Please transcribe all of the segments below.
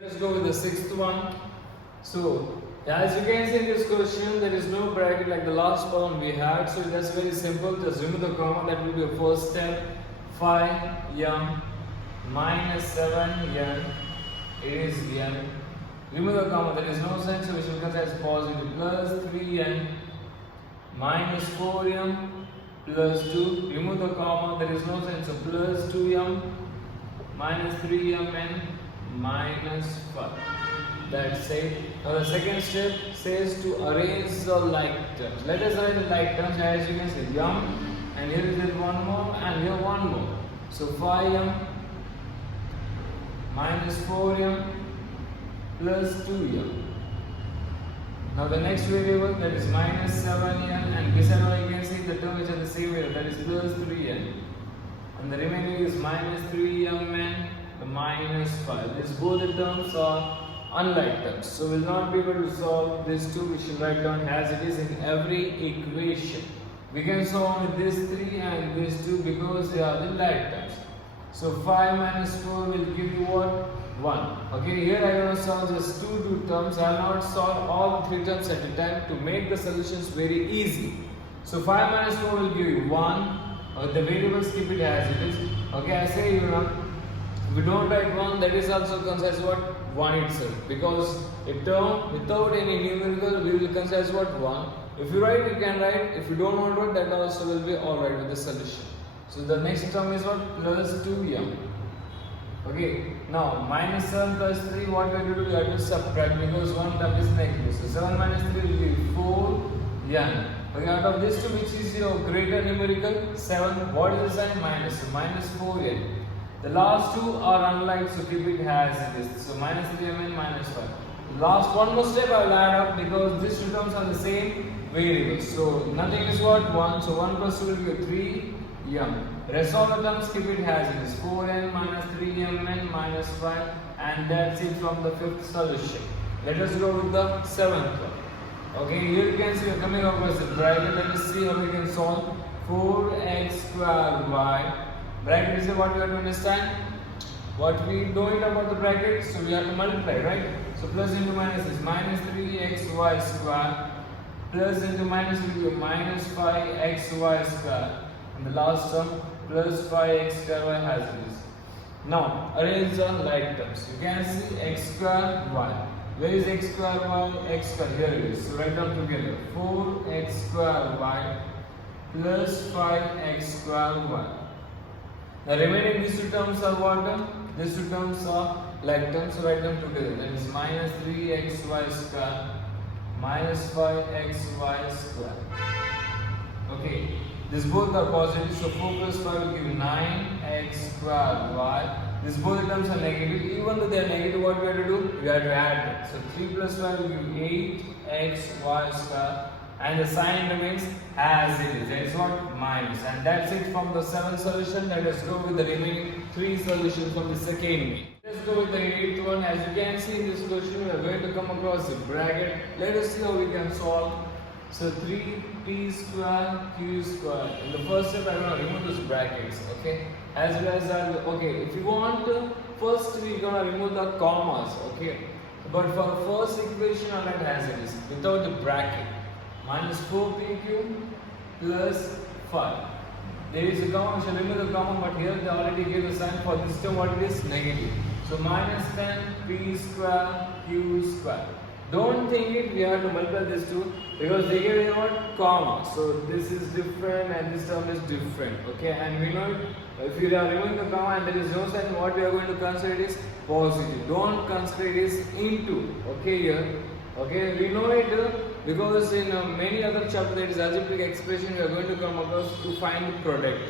Let's go with the sixth one. So, as you can see in this question, there is no bracket like the last problem we had. So, that's very simple. Just remove the comma. That will be your first step. 5m minus 7n. It is n. Remove the comma. There is no sign, so we should consider as positive. Plus 3n minus 4m plus 2. Remove the comma. There is no sign, so plus 2m minus 3mn minus 5. That's it. Now the second step says to arrange the like terms. Let us arrange the like terms. As you can see, m, and here is one more, and here one more. So 5m minus 4m plus 2m. Now the next variable, that is minus 7n, and beside all you can see the term which are the same variable, that is plus 3n, and the remaining is minus 3mn, the minus 5. These both the terms are unlike terms, so we will not be able to solve these two. We should write down as it is in every equation. We can solve with this 3 and this 2 because they are the like terms. So 5 minus 4 will give you what? 1. Okay, here I will solve just two terms. I will not solve all 3 terms at a time to make the solutions very easy. So 5 minus 4 will give you 1. The variables keep it as it is. Okay, I say if we don't write 1, that is also considered as what? 1 itself, because a term without any numerical we will consider as what? 1. If you write, you can write. If you don't want to write, that also will be alright with the solution. So the next term is what? Plus 2m. Okay, now minus 7 plus 3, what we have to do? We have to subtract because one term is negative. So 7 minus 3 will be 4n. Okay, out of this two, which is your greater numerical? 7. What is the sign? Minus. So minus 4n. The last two are unlike, so keep it as it is. So minus 3mn minus 5. Last one more step I will add up because these two terms are the same variables. So nothing is what? 1. So 1 plus 2 will be 3m. Rest of the terms keep it as it is. 4n minus 3mn minus 5. And that's it from the fifth solution. Let us go with the seventh one. Okay, here you can see we are coming across the bracket. Let us see how we can solve 4x square y. Bracket is what we have to understand. What we know it about the bracket, so we have to multiply, right? So plus into minus is minus 3xy square, plus into minus will be minus 5xy square, and the last term plus 5x square y has this. Now arrange the like terms. You can see x square y. Where is x square y? X square, here it is. So write down together. 4x square y plus 5x square y. The remaining these two terms are what? These two terms are like terms, so write them together. That is minus 3xy square minus 5xy square. Okay, these both are positive, so 4 plus 5 will give 9x square y. These both terms are negative. Even though they are negative, what we have to do? We have to add them. So 3 plus 5 will give 8xy square. And the sign remains as it is. That is what? Minus. And that's it from the 7th solution. Let us go with the remaining 3 solutions from the second one. Let's go with the 8th one. As you can see in this question, we are going to come across the bracket. Let us see how we can solve. So 3t square q square. In the first step, I am going to remove those brackets. Okay. As well as that. Okay. If you want, first we are going to remove the commas. Okay. But for first equation, I write as it is without the bracket. Minus 4pq plus 5. There is a comma, we shall remove the comma, but here they already gave the sign for this term, what it is? Negative. So minus 10p square q square. Don't think it, we have to multiply this two because they gave you what? Comma. So this is different and this term is different. Okay, and we know it, if you are removing the comma and there is no sign, what we are going to consider it is positive. Don't consider it is into. Okay, here. Okay, we know it because in many other chapters there is algebraic expression we are going to come across to find the product.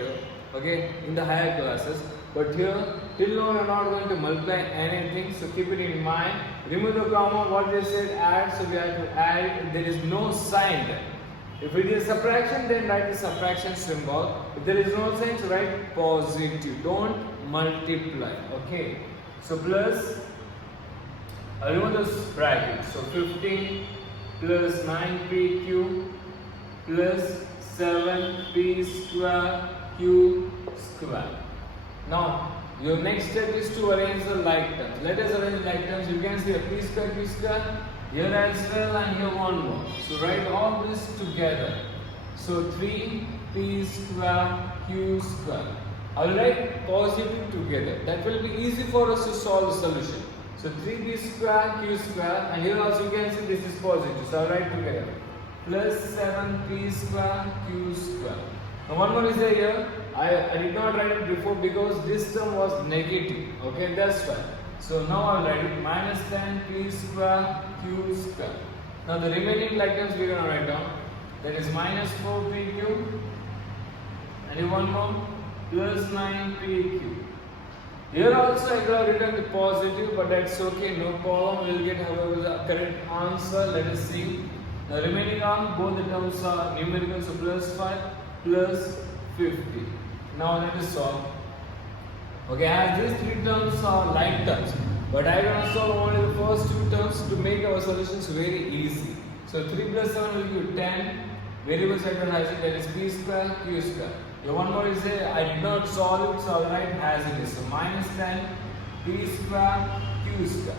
Okay, in the higher classes. But here, till now we are not going to multiply anything, so keep it in mind. Remove the comma, what they said add, so we have to add. There is no sign there. If it is subtraction, then write the subtraction symbol. If there is no sign, so write positive. Don't multiply. Okay, so plus. Remove this bracket. So 15 plus 9pq plus 7p square q square. Now Your next step is to arrange the like terms. Let us arrange like terms. You can see a p square, here as well, and here one more. So write all this together. So 3p square q square. I will write positive together. That will be easy for us to solve the solution. So 3p square q square, and here also you can see this is positive. So I will write together. Plus 7p square q square. Now one more is there here. I did not write it before because this term was negative. Okay, that's why. So now I will write it minus 10p square q square. Now the remaining like terms we are going to write down. That is minus 4pq. And one more plus 9pq. Here also I could have written the positive, but that's okay, no problem. We will get however the correct answer. Let us see. The remaining arm, both the terms are numerical, so plus 5 plus 50. Now let us solve. Okay, as these three terms are like terms, but I am going to solve only the first two terms to make our solutions very easy. So 3 plus 7 will give you 10. Variables I can write, that is p square q square. The one more is there, I did not solve it, so I will write as it is. So minus 10 p square q square.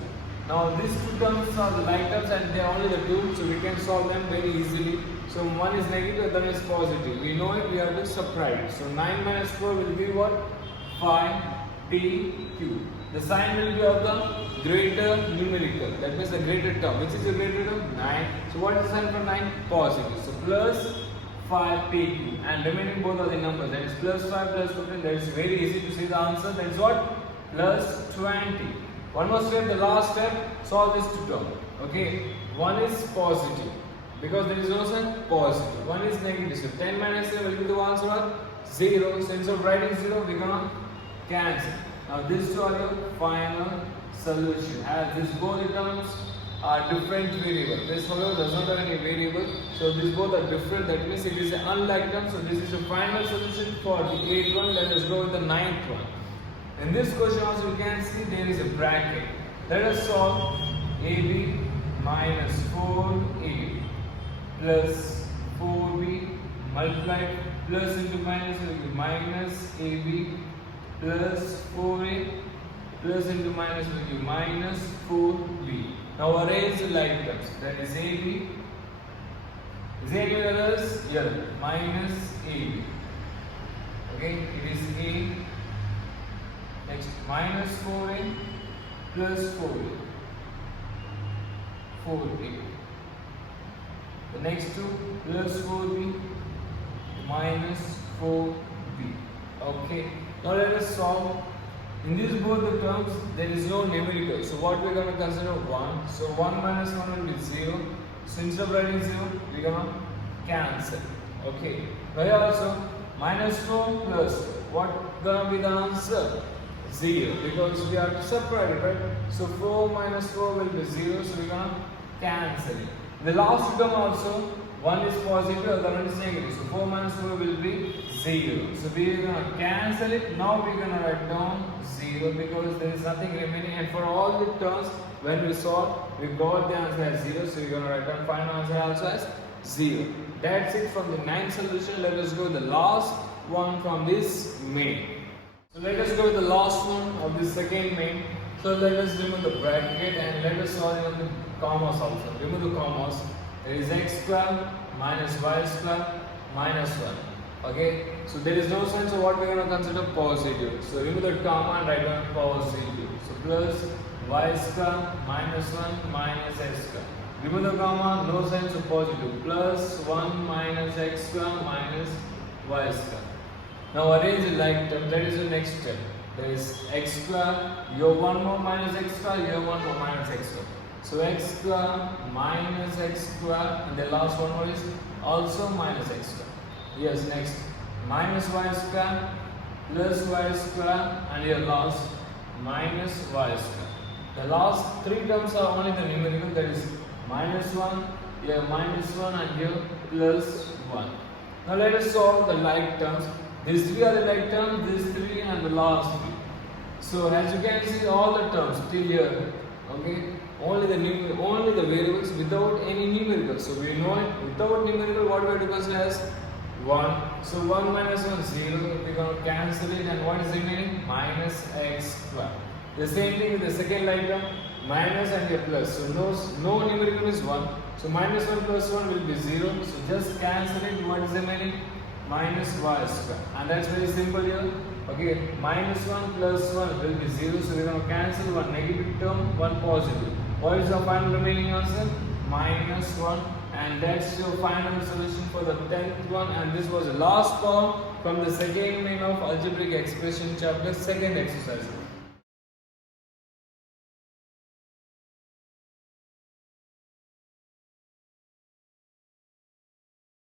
Now these two terms are the like terms and they are only the two, so we can solve them very easily. So one is negative, the other is positive. We know it, we have to subtract. So 9 minus 4 will be what? 5pq. The sign will be of the greater numerical. That means the greater term. Which is the greater term? 9. So what is the sign for 9? Positive. So plus 5pq. And remaining both are the numbers. That is plus 5 plus 15. That is very easy to see the answer. That is what? Plus 20. One more step, the last step, solve this two terms. Okay. One is positive. Because there is no sign positive. One is negative. So 10 minus 7 will be the answer what? 0. So instead of writing 0, we are going to cancel. Now this two are your final solution. As these both the terms are different variable. This however does not have any variable. So these both are different. That means it is an unlike term. So this is the final solution for the 8th one. Let us go with the 9th one. In this question also you can see there is a bracket. Let us solve AB minus 4AB plus 4B multiplied plus into minus will be minus AB plus 4A plus into minus will be minus 4B. Now arrange the like terms. That is AB. Is AB others? Yeah, minus AB. Okay, it is A. Next minus 4A plus 4A. 4A. The next two plus 4B minus 4B. Okay. Now let us solve. In these both the terms there is no numerical. So what we are going to consider 1. So 1 minus 1 will be 0. So instead of writing 0, we are going to cancel. Okay. Now here also minus 4 plus 4. What going to be the answer? 0. Because we have to separate it, right? So 4 minus 4 will be 0. So we are going to cancel it. The last term also, one is positive, the other one is negative. So 4 minus 4 will be 0. So we are going to cancel it. Now we are going to write down 0 because there is nothing remaining. And for all the terms, when we solve, we got the answer as 0. So we are going to write down final answer also as 0. That's it from the 9th solution. Let us go with the last one from this main. So let us go with the last one of the second main. So let us remove the bracket and let us solve even the commas also. Remove the commas. There is x square minus y square minus 1. Okay, so there is no sign, so what we are going to consider positive. So remove the comma and write down positive. So plus y square minus 1 minus x square. Remove the comma, no sign, so positive. Plus 1 minus x square minus y square. Now arrange the like term. That is the next step. There is x square. You have one more minus x square. You have one more minus x square. So x square minus x square, and the last one more is also minus x square. Yes, next minus y square plus y square, and your last minus y square. The last three terms are only the numerical. That is minus 1, here minus 1, and here plus 1. Now let us solve the like terms. These three are the like terms, these three and the last three. So as you can see, all the terms till here, okay, only the variables without any numerical. So we know it, without numerical, what we have to consider as 1. So 1 minus 1 0. We're going to cancel it, and what is remaining? Minus x square. The same thing with the second diagram, minus and a plus. So no numerical is 1. So minus 1 plus 1 will be 0. So just cancel it. What is remaining? Minus y square. And that's very simple here. Okay, minus 1 plus 1 will be 0. So we're going to cancel one negative term, one positive. What is the final remaining answer? Minus 1. And that's your final solution for the 10th one. And this was the last part from the second main of algebraic expression chapter, second exercise.